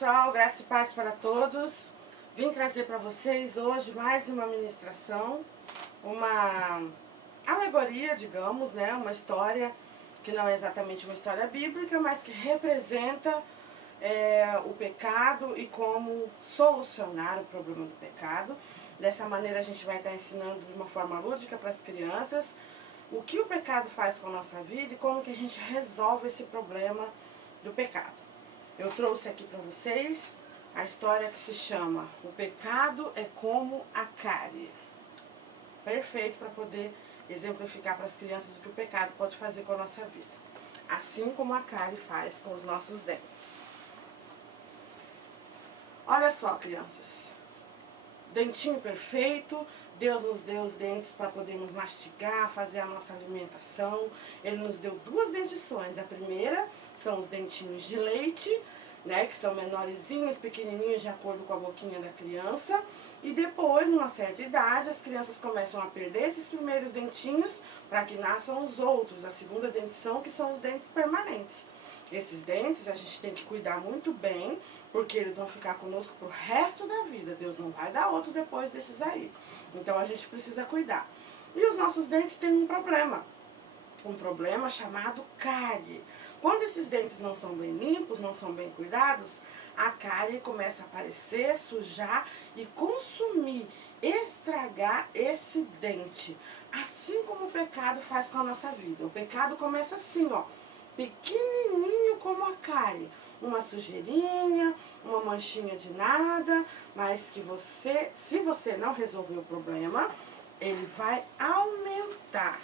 pessoal, graça e paz para todos. Vim trazer para vocês hoje mais uma ministração, uma alegoria, digamos, né? Uma história que não é exatamente uma história bíblica, mas que representa o pecado e como solucionar o problema do pecado. Dessa maneira a gente vai estar ensinando de uma forma lúdica para as crianças o que o pecado faz com a nossa vida e como que a gente resolve esse problema do pecado. Eu trouxe aqui para vocês a história que se chama O Pecado é como a cárie. Perfeito para poder exemplificar para as crianças o que o pecado pode fazer com a nossa vida. Assim como a cárie faz com os nossos dentes. Olha só, crianças. Dentinho perfeito, Deus nos deu os dentes para podermos mastigar, fazer a nossa alimentação. Ele nos deu duas dentições. A primeira são os dentinhos de leite, né, que são menorzinhos, pequenininhos, de acordo com a boquinha da criança. E depois, numa certa idade, as crianças começam a perder esses primeiros dentinhos para que nasçam os outros, a segunda dentição, que são os dentes permanentes. Esses dentes a gente tem que cuidar muito bem, porque eles vão ficar conosco pro resto da vida. Deus não vai dar outro depois desses aí. Então a gente precisa cuidar. E os nossos dentes têm um problema chamado cárie. Quando esses dentes não são bem limpos, não são bem cuidados, a cárie começa a aparecer, sujar e consumir, estragar esse dente. Assim como o pecado faz com a nossa vida. O pecado começa assim, ó, pequenininho como a cárie, uma sujeirinha, uma manchinha de nada, mas que você, se você não resolver o problema, ele vai aumentar.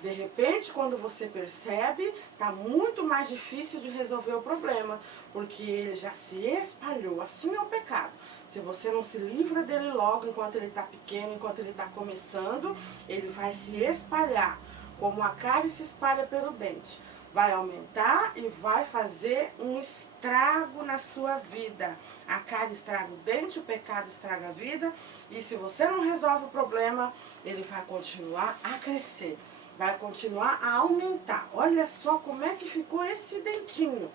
De repente, quando você percebe, tá muito mais difícil de resolver o problema, porque ele já se espalhou. Assim é o pecado. Se você não se livra dele logo, enquanto ele está pequeno, enquanto ele está começando, ele vai se espalhar. Como a cárie se espalha pelo dente. Vai aumentar e vai fazer um estrago na sua vida. A cárie estraga o dente, o pecado estraga a vida. E se você não resolve o problema, ele vai continuar a crescer. Vai continuar a aumentar. Olha só como é que ficou esse dentinho.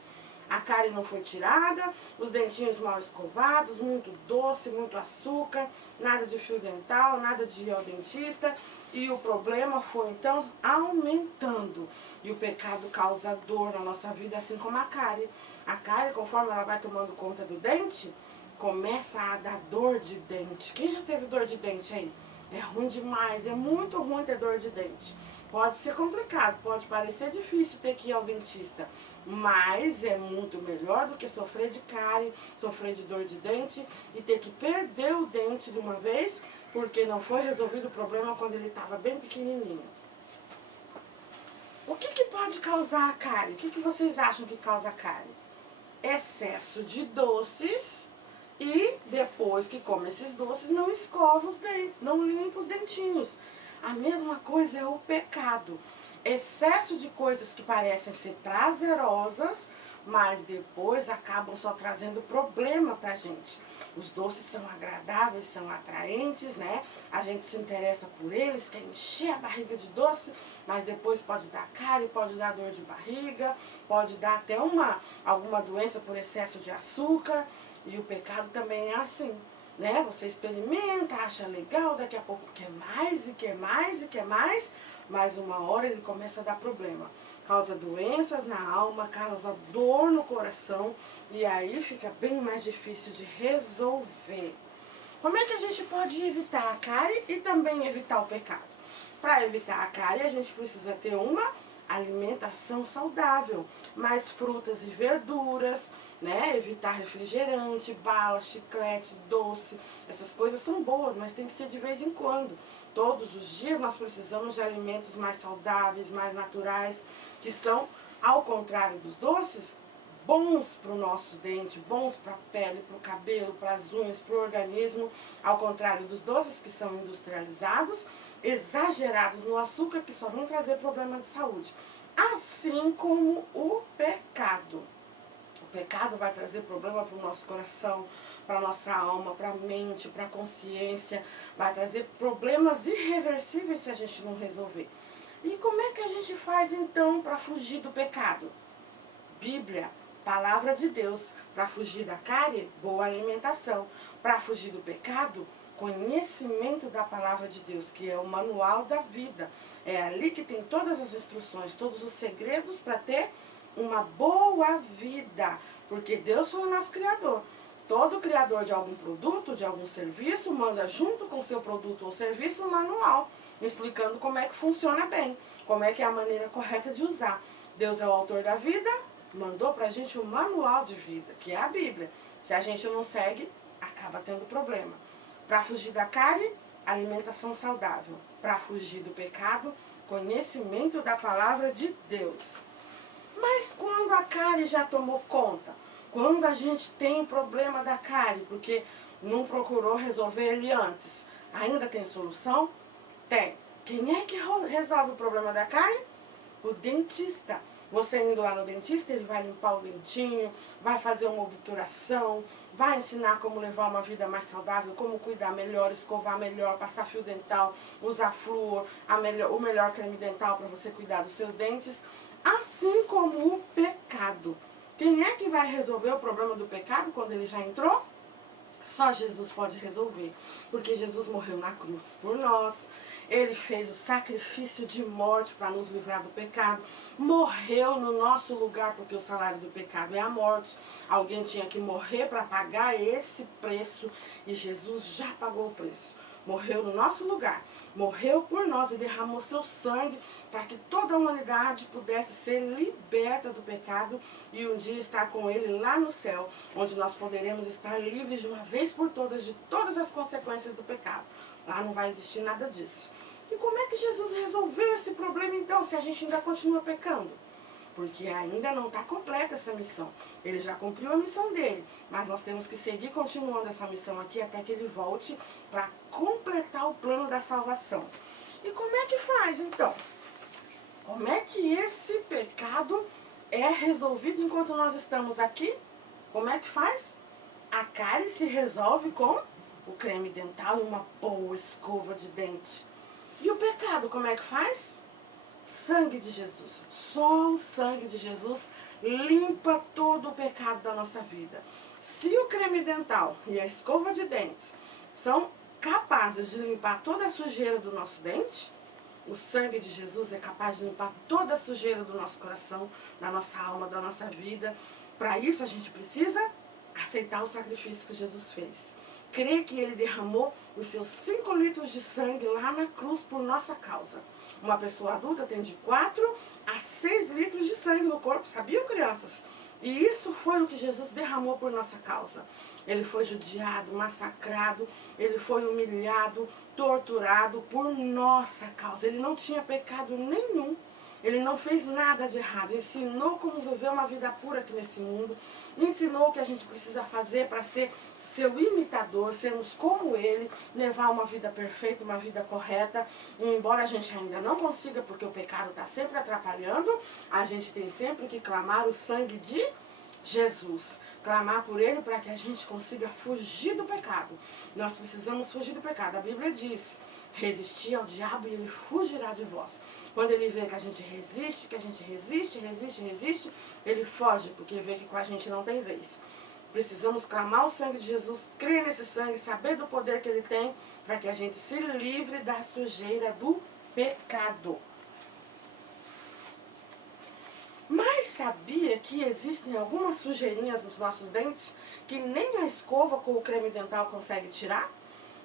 A cárie não foi tirada, os dentinhos mal escovados, muito doce, muito açúcar, nada de fio dental, nada de ir ao dentista. E o problema foi então aumentando. E o pecado causa dor na nossa vida, assim como a cárie. A cárie, conforme ela vai tomando conta do dente, começa a dar dor de dente. Quem já teve dor de dente aí? É ruim demais, é muito ruim ter dor de dente. Pode ser complicado, pode parecer difícil ter que ir ao dentista, mas é muito melhor do que sofrer de cárie, sofrer de dor de dente e ter que perder o dente de uma vez, porque não foi resolvido o problema quando ele estava bem pequenininho. O que pode causar a cárie? O que vocês acham que causa a cárie? Excesso de doces. E depois que come esses doces, não escova os dentes, não limpa os dentinhos. A mesma coisa é o pecado. Excesso de coisas que parecem ser prazerosas, mas depois acabam só trazendo problema pra gente. Os doces são agradáveis, são atraentes, né? A gente se interessa por eles, quer encher a barriga de doce, mas depois pode dar cárie, pode dar dor de barriga, pode dar até alguma doença por excesso de açúcar. E o pecado também é assim, né? Você experimenta, acha legal, daqui a pouco quer mais e quer mais e quer mais, mas uma hora ele começa a dar problema. Causa doenças na alma, causa dor no coração e aí fica bem mais difícil de resolver. Como é que a gente pode evitar a cárie e também evitar o pecado? Para evitar a cárie, a gente precisa ter uma alimentação saudável, mais frutas e verduras, né? Evitar refrigerante, bala, chiclete, doce. Essas coisas são boas, mas tem que ser de vez em quando. Todos os dias nós precisamos de alimentos mais saudáveis, mais naturais, que são, ao contrário dos doces, bons para o nosso dente, bons para a pele, para o cabelo, para as unhas, para o organismo, ao contrário dos doces que são industrializados, exagerados no açúcar, que só vão trazer problema de saúde. Assim como o pecado. O pecado vai trazer problema para o nosso coração, para a nossa alma, para a mente, para a consciência, vai trazer problemas irreversíveis se a gente não resolver. E como é que a gente faz então para fugir do pecado? Bíblia, Palavra de Deus. Para fugir da cárie, boa alimentação. Para fugir do pecado, conhecimento da palavra de Deus, que é o manual da vida. É ali que tem todas as instruções, todos os segredos para ter uma boa vida. Porque Deus foi o nosso Criador. Todo criador de algum produto, de algum serviço, manda junto com o seu produto ou serviço um manual, explicando como é que funciona bem, como é que é a maneira correta de usar. Deus é o autor da vida, mandou pra gente um manual de vida, que é a Bíblia. Se a gente não segue, acaba tendo problema. Para fugir da cárie, alimentação saudável. Para fugir do pecado, conhecimento da palavra de Deus. Mas quando a cárie já tomou conta, quando a gente tem o problema da cárie, porque não procurou resolver ele antes, ainda tem solução? Tem. Quem é que resolve o problema da cárie? O dentista. Você indo lá no dentista, ele vai limpar o dentinho, vai fazer uma obturação, vai ensinar como levar uma vida mais saudável, como cuidar melhor, escovar melhor, passar fio dental, usar flúor, o melhor creme dental para você cuidar dos seus dentes. Assim como o pecado. Quem é que vai resolver o problema do pecado quando ele já entrou? Só Jesus pode resolver, porque Jesus morreu na cruz por nós. Ele fez o sacrifício de morte para nos livrar do pecado. Morreu no nosso lugar, porque o salário do pecado é a morte. Alguém tinha que morrer para pagar esse preço, e Jesus já pagou o preço. Morreu no nosso lugar, morreu por nós e derramou seu sangue para que toda a humanidade pudesse ser liberta do pecado e um dia estar com ele lá no céu, onde nós poderemos estar livres de uma vez por todas de todas as consequências do pecado. Lá não vai existir nada disso. E como é que Jesus resolveu esse problema então, se a gente ainda continua pecando? Porque ainda não está completa essa missão. Ele já cumpriu a missão dele, mas nós temos que seguir continuando essa missão aqui até que ele volte para completar o plano da salvação. E como é que faz então? Como é que esse pecado é resolvido enquanto nós estamos aqui? Como é que faz? A cárie se resolve com o creme dental e uma boa escova de dente. E o pecado, como é que faz? Sangue de Jesus. Só o sangue de Jesus limpa todo o pecado da nossa vida. Se o creme dental e a escova de dentes são capazes de limpar toda a sujeira do nosso dente, o sangue de Jesus é capaz de limpar toda a sujeira do nosso coração, da nossa alma, da nossa vida. Para isso a gente precisa aceitar o sacrifício que Jesus fez. Crer que ele derramou os seus 5 litros de sangue lá na cruz por nossa causa. Uma pessoa adulta tem de 4 a 6 litros de sangue no corpo, sabiam, crianças? E isso foi o que Jesus derramou por nossa causa. Ele foi judiado, massacrado, ele foi humilhado, torturado por nossa causa. Ele não tinha pecado nenhum. Ele não fez nada de errado. Ensinou como viver uma vida pura aqui nesse mundo. Ensinou o que a gente precisa fazer para ser seu imitador, sermos como ele, levar uma vida perfeita, uma vida correta. E embora a gente ainda não consiga, porque o pecado está sempre atrapalhando, a gente tem sempre que clamar o sangue de Jesus. Clamar por ele para que a gente consiga fugir do pecado. Nós precisamos fugir do pecado. A Bíblia diz: resistir ao diabo e ele fugirá de vós. Quando ele vê que a gente resiste, resiste, ele foge, porque vê que com a gente não tem vez. Precisamos clamar o sangue de Jesus, crer nesse sangue, saber do poder que ele tem, para que a gente se livre da sujeira do pecado. Mas sabia que existem algumas sujeirinhas nos nossos dentes que nem a escova com o creme dental consegue tirar?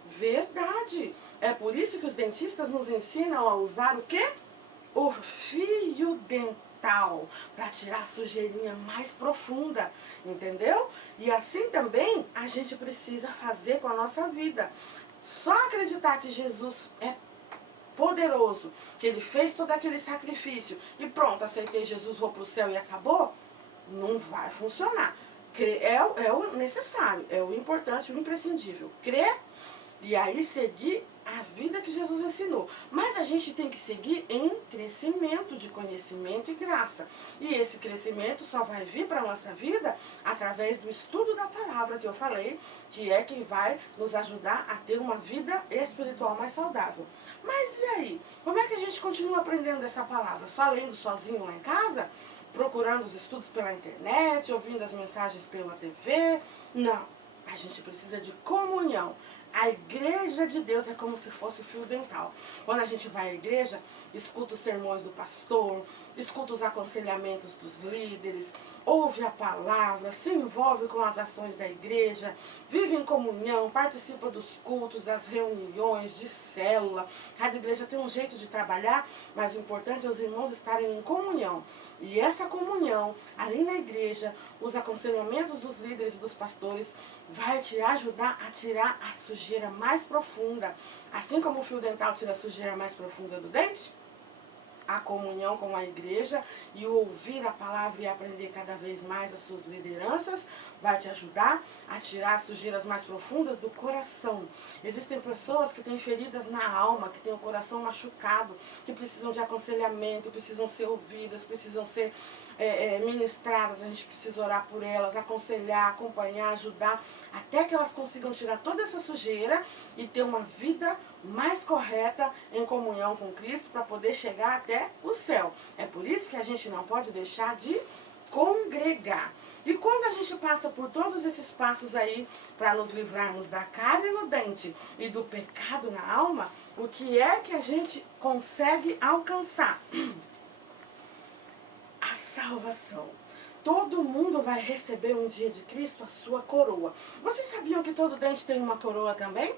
Verdade! É por isso que os dentistas nos ensinam a usar o quê? O fio dental, para tirar a sujeirinha mais profunda, entendeu? E assim também a gente precisa fazer com a nossa vida. Só acreditar que Jesus é poderoso, que ele fez todo aquele sacrifício e pronto, aceitei Jesus, vou para o céu e acabou, não vai funcionar. É o necessário, é o importante, o imprescindível. Crer, E aí seguir a vida que Jesus ensinou. Mas a gente tem que seguir em crescimento de conhecimento e graça. E esse crescimento só vai vir para a nossa vida através do estudo da palavra que eu falei, que é quem vai nos ajudar a ter uma vida espiritual mais saudável. Mas e aí? Como é que a gente continua aprendendo essa palavra? Só lendo sozinho lá em casa? Procurando os estudos pela internet? Ouvindo as mensagens pela TV? Não. A gente precisa de comunhão. A igreja de Deus é como se fosse o fio dental. Quando a gente vai à igreja, escuta os sermões do pastor, escuta os aconselhamentos dos líderes, ouve a palavra, se envolve com as ações da igreja, vive em comunhão, participa dos cultos, das reuniões, de célula. Cada igreja tem um jeito de trabalhar, mas o importante é os irmãos estarem em comunhão. E essa comunhão, ali na igreja, os aconselhamentos dos líderes e dos pastores, vai te ajudar a tirar a sujeira mais profunda. Assim como o fio dental tira a sujeira mais profunda do dente, a comunhão com a igreja e o ouvir a palavra e aprender cada vez mais as suas lideranças vai te ajudar a tirar as sujeiras mais profundas do coração. Existem pessoas que têm feridas na alma, que têm o coração machucado, que precisam de aconselhamento, precisam ser ouvidas, precisam ser ministradas. A gente precisa orar por elas, aconselhar, acompanhar, ajudar, até que elas consigam tirar toda essa sujeira e ter uma vida mais correta em comunhão com Cristo para poder chegar até o céu. É por isso que a gente não pode deixar de congregar. E quando a gente passa por todos esses passos aí para nos livrarmos da cárie no dente e do pecado na alma, o que é que a gente consegue alcançar? A salvação. Todo mundo vai receber um dia de Cristo a sua coroa. Vocês sabiam que todo dente tem uma coroa também?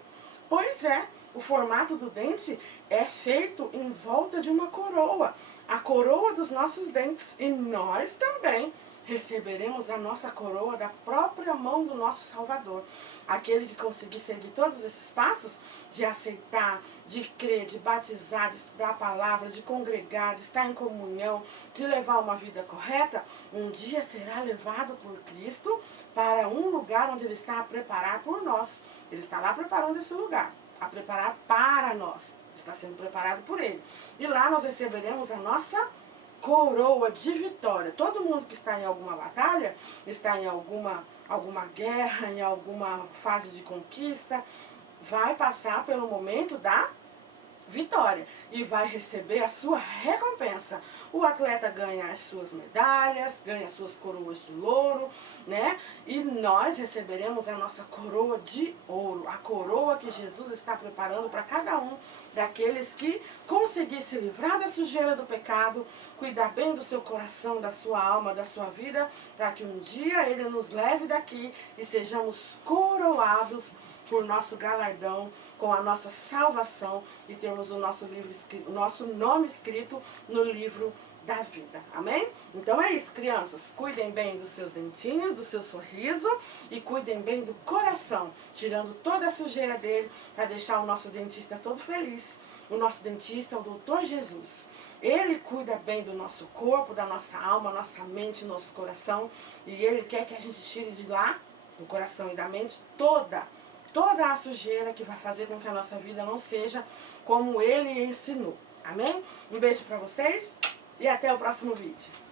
Pois é, o formato do dente é feito em volta de uma coroa. A coroa dos nossos dentes. E nós também receberemos a nossa coroa da própria mão do nosso Salvador. Aquele que conseguir seguir todos esses passos, de aceitar, de crer, de batizar, de estudar a palavra, de congregar, de estar em comunhão, de levar uma vida correta, um dia será levado por Cristo para um lugar onde Ele está a preparar por nós. Ele está lá preparando esse lugar, a preparar para nós. Está sendo preparado por Ele. E lá nós receberemos a nossa coroa de vitória. Todo mundo que está em alguma batalha, está em alguma guerra, em alguma fase de conquista, vai passar pelo momento da vitória e vai receber a sua recompensa. O atleta ganha as suas medalhas, ganha as suas coroas de louro, né? E nós receberemos a nossa coroa de ouro, a coroa que Jesus está preparando para cada um daqueles que conseguir se livrar da sujeira do pecado, cuidar bem do seu coração, da sua alma, da sua vida, para que um dia Ele nos leve daqui e sejamos coroados por nosso galardão, com a nossa salvação e termos o nosso nome escrito no livro da vida. Amém? Então é isso, crianças. Cuidem bem dos seus dentinhos, do seu sorriso e cuidem bem do coração, tirando toda a sujeira dele para deixar o nosso dentista todo feliz. O nosso dentista é o Doutor Jesus. Ele cuida bem do nosso corpo, da nossa alma, nossa mente, nosso coração. E Ele quer que a gente tire de lá, do coração e da mente, toda a sujeira que vai fazer com que a nossa vida não seja como Ele ensinou. Amém? Um beijo para vocês e até o próximo vídeo.